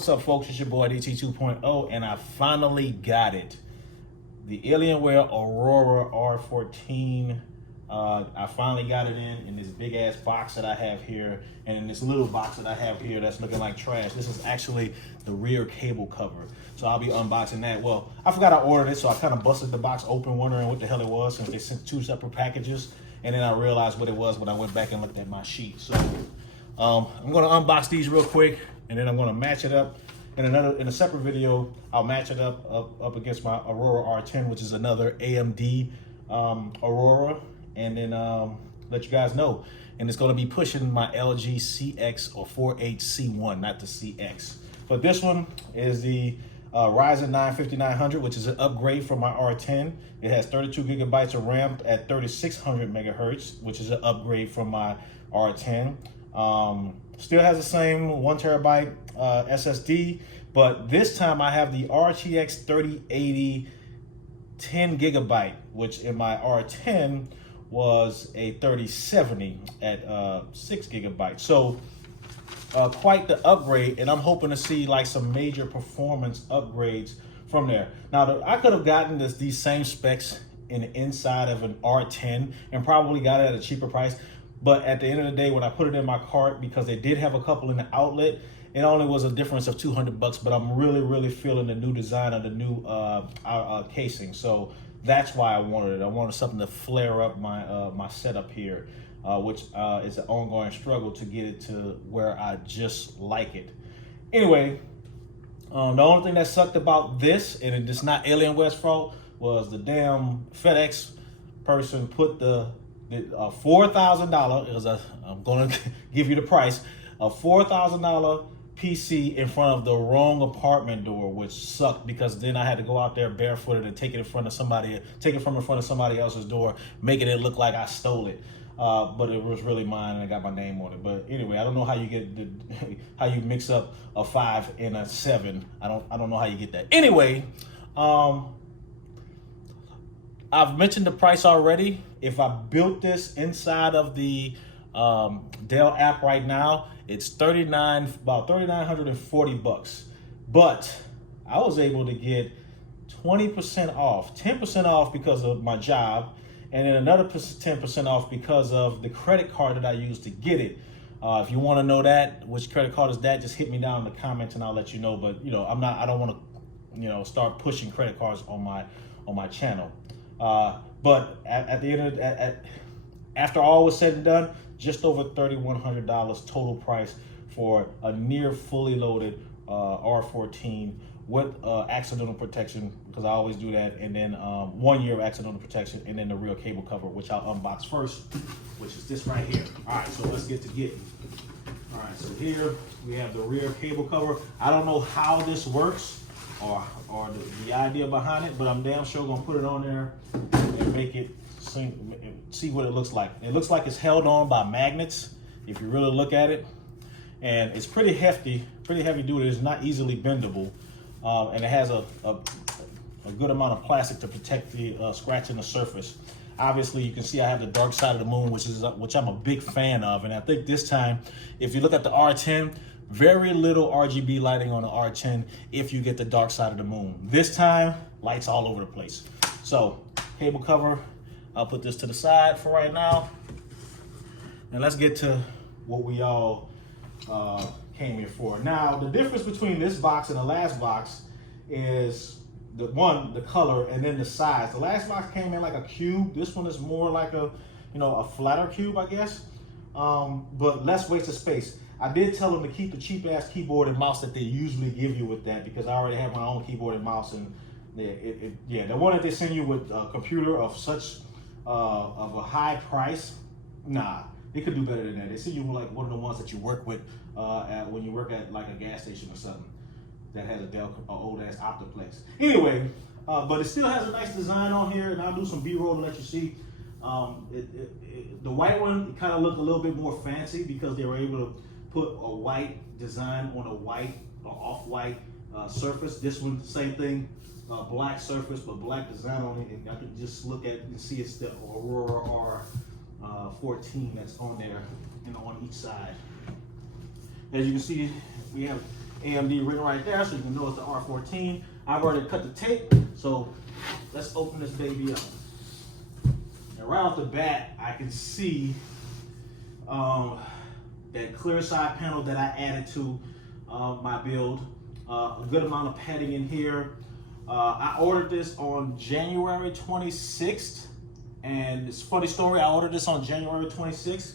what's up, folks? It's your boy DT 2.0, and I finally got it. The Alienware Aurora R14. I finally got it in this big ass box that I have here, and in this little box that I have here that's looking like trash. This is actually the rear cable cover. So I'll be unboxing that. Well, I forgot I ordered it, so I kind of busted the box open wondering what the hell it was, since they sent two separate packages. And then I realized what it was when I went back and looked at my sheet. So I'm gonna unbox these real quick, and then I'm gonna match it up. In a separate video, I'll match it up against my Aurora R10, which is another AMD Aurora, and then let you guys know. And it's gonna be pushing my LG CX or 48C1, not the CX. But this one is the Ryzen 9 5900, which is an upgrade from my R10. It has 32 gigabytes of RAM at 3600 megahertz, which is an upgrade from my R10. Still has the same 1 terabyte SSD, but this time I have the RTX 3080 10 gigabyte, which in my R10 was a 3070 at 6 gigabytes. So quite the upgrade, and I'm hoping to see like some major performance upgrades from there. Now, I could have gotten these same specs in the inside of an R10 and probably got it at a cheaper price. But at the end of the day, when I put it in my cart, because they did have a couple in the outlet, it only was a difference of 200 bucks, but I'm really feeling the new design of the new casing. So that's why I wanted it. I wanted something to flare up my setup here, which is an ongoing struggle to get it to where I just like it. Anyway, the only thing that sucked about this, and it's not Alienware's fault, was the damn FedEx person put the $4,000, because I'm gonna give you the price, a $4,000 PC in front of the wrong apartment door, which sucked, because then I had to go out there barefooted and take it from in front of somebody else's door, making it look like I stole it. But it was really mine, and I got my name on it. But anyway, I don't know how you get how you mix up a 5 and a 7. I don't know how you get that. Anyway, I've mentioned the price already. If I built this inside of the Dell app right now, it's about 3,940 bucks. But I was able to get 20% off, 10% off because of my job, and then another 10% off because of the credit card that I used to get it. If you want to know that, which credit card is that, just hit me down in the comments and I'll let you know. But you know, I don't want to, start pushing credit cards on my channel. But at the end of after all was said and done, just over $3,100 total price for a near fully loaded R14 with accidental protection, because I always do that, and then 1 year of accidental protection, and then the real cable cover, which I'll unbox first, which is this right here. All right, so let's get to getting. All right, so here we have the rear cable cover. I don't know how this works or the idea behind it, but I'm damn sure gonna put it on there and make it see what it looks like. It looks like it's held on by magnets, if you really look at it, and it's pretty hefty, pretty heavy duty. It's not easily bendable, and it has a good amount of plastic to protect the scratching the surface. Obviously, you can see I have the dark side of the moon, which I'm a big fan of, and I think this time, if you look at the R10, very little RGB lighting on the R10 if you get the dark side of the moon. This time, lights all over the place. So, cable cover, I'll put this to the side for right now. And let's get to what we all came here for. Now, the difference between this box and the last box is the color, and then the size. The last box came in like a cube. This one is more like a flatter cube, I guess, but less wasted space. I did tell them to keep the cheap ass keyboard and mouse that they usually give you with that, because I already have my own keyboard and mouse, and the one that they send you with a computer of such of a high price, nah, they could do better than that. They send you like one of the ones that you work with when you work at like a gas station or something that has a Dell old ass Optiplex. Anyway, but it still has a nice design on here, and I'll do some B-roll to let you see. The white one kind of looked a little bit more fancy because they were able to put a white design on a white or off-white surface. This one, same thing, black surface but black design on it, and I can just look at it and see it's the Aurora R14 that's on there, on each side. As you can see, we have AMD ring right there, so you can know it's the R14. I've already cut the tape, so let's open this baby up. And right off the bat, I can see that Clearside panel that I added to my build. A good amount of padding in here. I ordered this on January 26th, and it's a funny story. I ordered this on January 26th,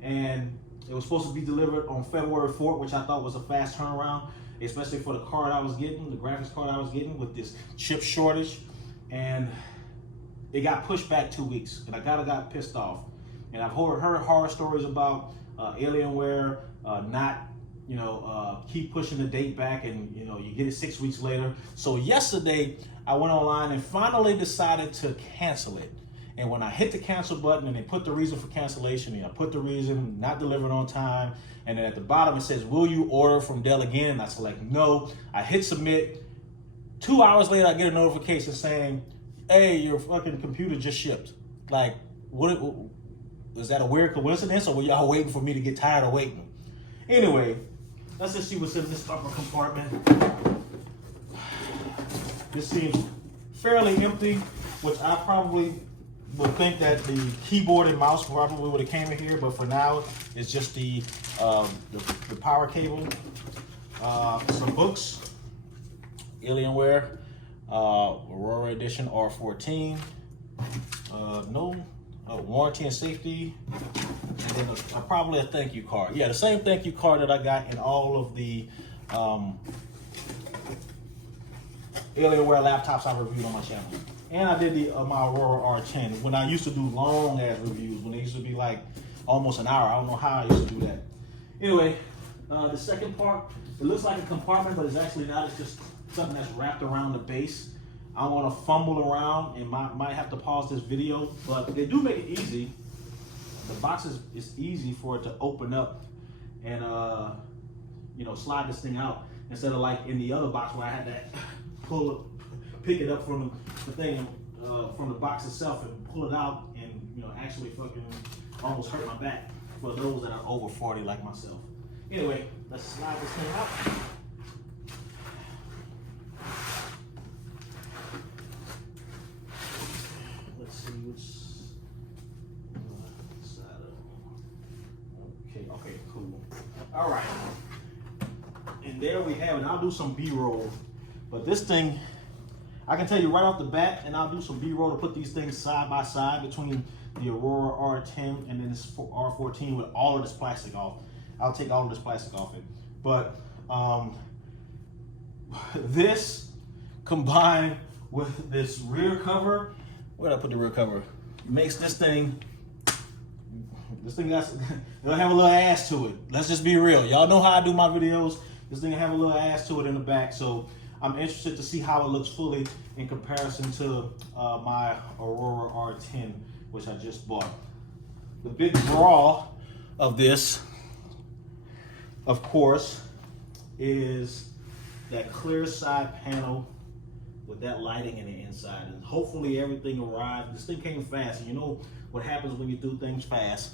and it was supposed to be delivered on February 4th, which I thought was a fast turnaround, especially for the card I was getting, the graphics card I was getting with this chip shortage. And it got pushed back 2 weeks, and I got pissed off. And I've heard horror stories about Alienware not, keep pushing the date back, and you get it 6 weeks later. So yesterday I went online and finally decided to cancel it. And when I hit the cancel button and they put the reason for cancellation, and I put the reason not delivered on time, and then at the bottom it says, will you order from Dell again? And I select no. I hit submit. 2 hours later I get a notification saying, hey, your fucking computer just shipped. Like, what is that a weird coincidence, or were y'all waiting for me to get tired of waiting? Anyway, let's just see what's in this upper compartment. This seems fairly empty, which I probably would think that the keyboard and mouse probably would have came in here, but for now, it's just the power cable, some books, Alienware, Aurora Edition R14, no warranty and safety, and then probably a thank you card. Yeah, the same thank you card that I got in all of the Alienware laptops I reviewed on my channel. And I did my Aurora R10 when I used to do long ass reviews, when they used to be like almost an hour. I don't know how I used to do that. Anyway, the second part, it looks like a compartment, but it's actually not. It's just something that's wrapped around the base. I want to fumble around and might have to pause this video, but they do make it easy. The box is easy for it to open up and slide this thing out, instead of like in the other box where I had to pick it up from the thing, from the box itself, and pull it out, and actually fucking almost hurt my back for those that are over 40 like myself. Anyway, let's slide this thing out. Let's see which side of. Okay, cool. All right, and there we have it. I'll do some B-roll, but this thing, I can tell you right off the bat, and I'll do some B-roll to put these things side by side between the Aurora R10 and then this R14 with all of this plastic off. I'll take all of this plastic off it. But this combined with this rear cover, where did I put the rear cover? Makes this thing it'll have a little ass to it. Let's just be real. Y'all know how I do my videos. This thing will have a little ass to it in the back. So I'm interested to see how it looks fully in comparison to my Aurora R10, which I just bought. The big draw of this, of course, is that Clearside panel with that lighting in the inside. And hopefully everything arrived. This thing came fast. And you know what happens when you do things fast?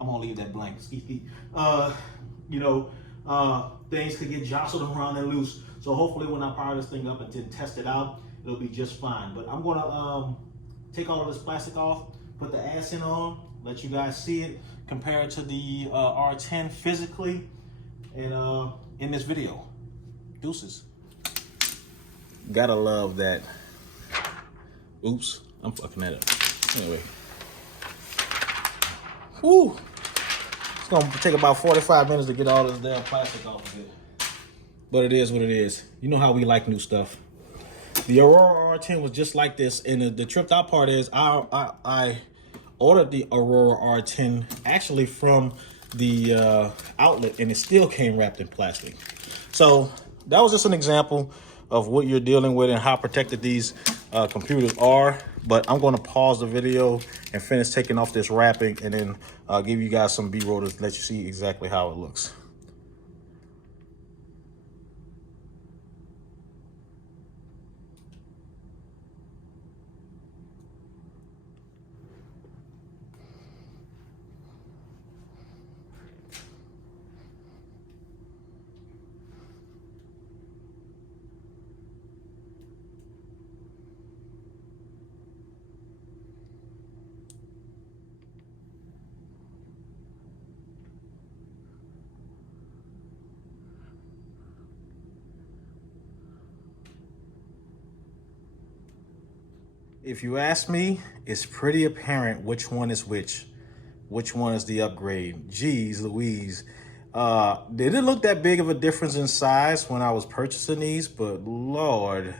I'm gonna leave that blank. Things could get jostled around and loose. So hopefully when I power this thing up and then test it out, it'll be just fine. But I'm gonna take all of this plastic off, put the ass in on, let you guys see it, compare it to the R10 physically, and in this video. Deuces. Gotta love that. Oops, I'm fucking that up. Anyway. Whew. It's gonna take about 45 minutes to get all this damn plastic off of it. But it is what it is. You know how we like new stuff. The Aurora R10 was just like this, and the tripped out part is I ordered the Aurora R10 actually from the outlet, and it still came wrapped in plastic. So that was just an example of what you're dealing with and how protected these computers are. But I'm going to pause the video and finish taking off this wrapping, and then give you guys some B-roll to let you see exactly how it looks. If you ask me, it's pretty apparent which one is which one is the upgrade. Jeez Louise. Didn't look that big of a difference in size when I was purchasing these, but Lord,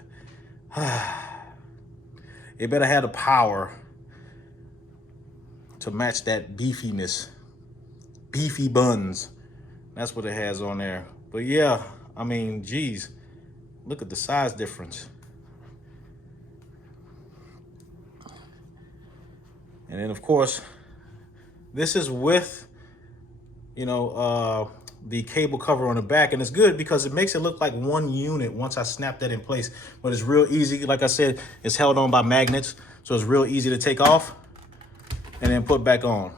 it better have the power to match that beefiness. Beefy buns. That's what it has on there. But yeah, I mean, geez, look at the size difference. And then of course, this is with, you know, the cable cover on the back, and it's good because it makes it look like one unit once I snap that in place. But it's real easy. Like I said, it's held on by magnets, so it's real easy to take off and then put back on.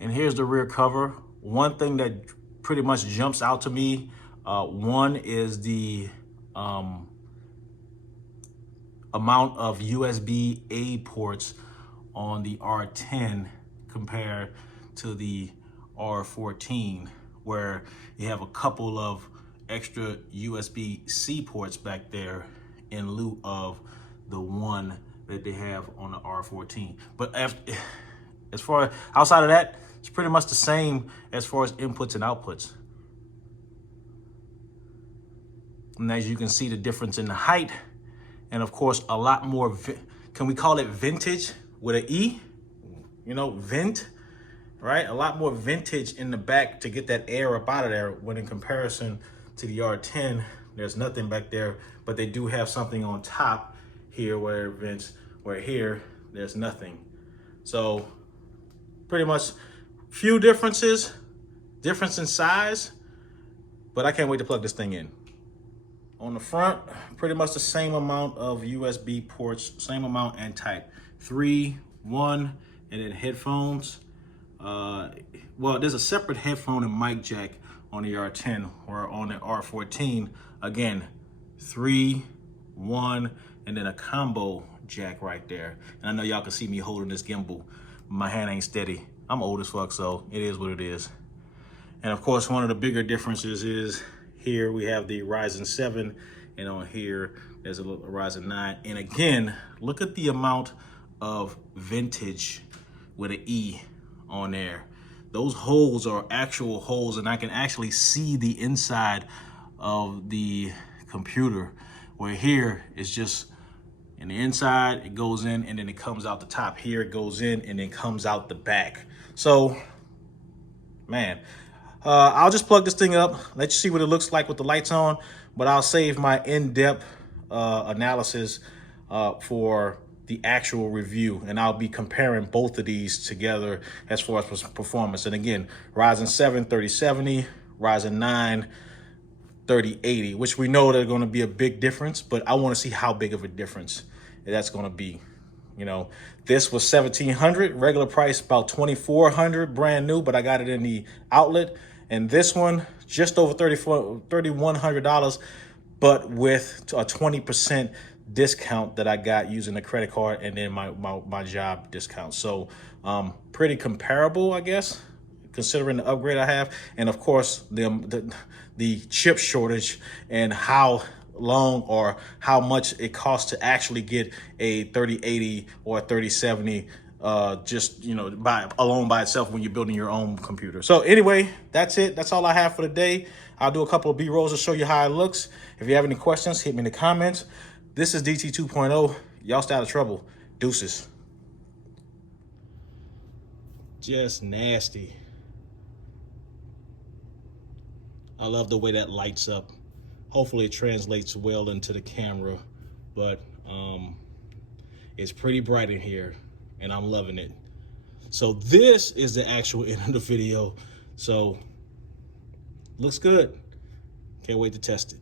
And here's the rear cover. One thing that pretty much jumps out to me, one is the amount of USB-A ports on the R10 compared to the R14, where you have a couple of extra USB-C ports back there in lieu of the one that they have on the R14. But as far as outside of that, it's pretty much the same as far as inputs and outputs. And as you can see, the difference in the height, and of course, a lot more, can we call it vintage with an E? You know, vent, right? A lot more vintage in the back to get that air up out of there, when in comparison to the R10, there's nothing back there, but they do have something on top here where it vents, where here, there's nothing. So pretty much few difference in size, but I can't wait to plug this thing in. On the front, pretty much the same amount of USB ports, same amount and type. 3, 1, and then headphones. Well, there's a separate headphone and mic jack on the R10, or on the R14. Again, 3, 1, and then a combo jack right there. And I know y'all can see me holding this gimbal. My hand ain't steady. I'm old as fuck, so it is what it is. And of course, one of the bigger differences is here we have the Ryzen 7, and on here there's a Ryzen 9. And again, look at the amount of vintage with an E on there. Those holes are actual holes, and I can actually see the inside of the computer, where here it's just in the inside, it goes in and then it comes out the top. Here it goes in and then comes out the back. So, man, I'll just plug this thing up, let you see what it looks like with the lights on, but I'll save my in-depth analysis for the actual review, and I'll be comparing both of these together as far as performance. And again, Ryzen 7 3070, Ryzen 9 3080, which we know they're going to be a big difference, but I want to see how big of a difference that's going to be. You know, this was $1,700, regular price about $2,400, brand new, but I got it in the outlet. And this one, just over $3,100, but with a 20% discount that I got using the credit card, and then my job discount. So pretty comparable, I guess, considering the upgrade I have. And of course, the chip shortage and how long or how much it costs to actually get a 3080 or a 3070 just, you know, alone by itself when you're building your own computer. So anyway, that's it. That's all I have for today. I'll do a couple of B-rolls to show you how it looks. If you have any questions, hit me in the comments. This is DT 2.0. Y'all stay out of trouble. Deuces. Just nasty. I love the way that lights up. Hopefully it translates well into the camera, but it's pretty bright in here and I'm loving it. So this is the actual end of the video. So looks good. Can't wait to test it.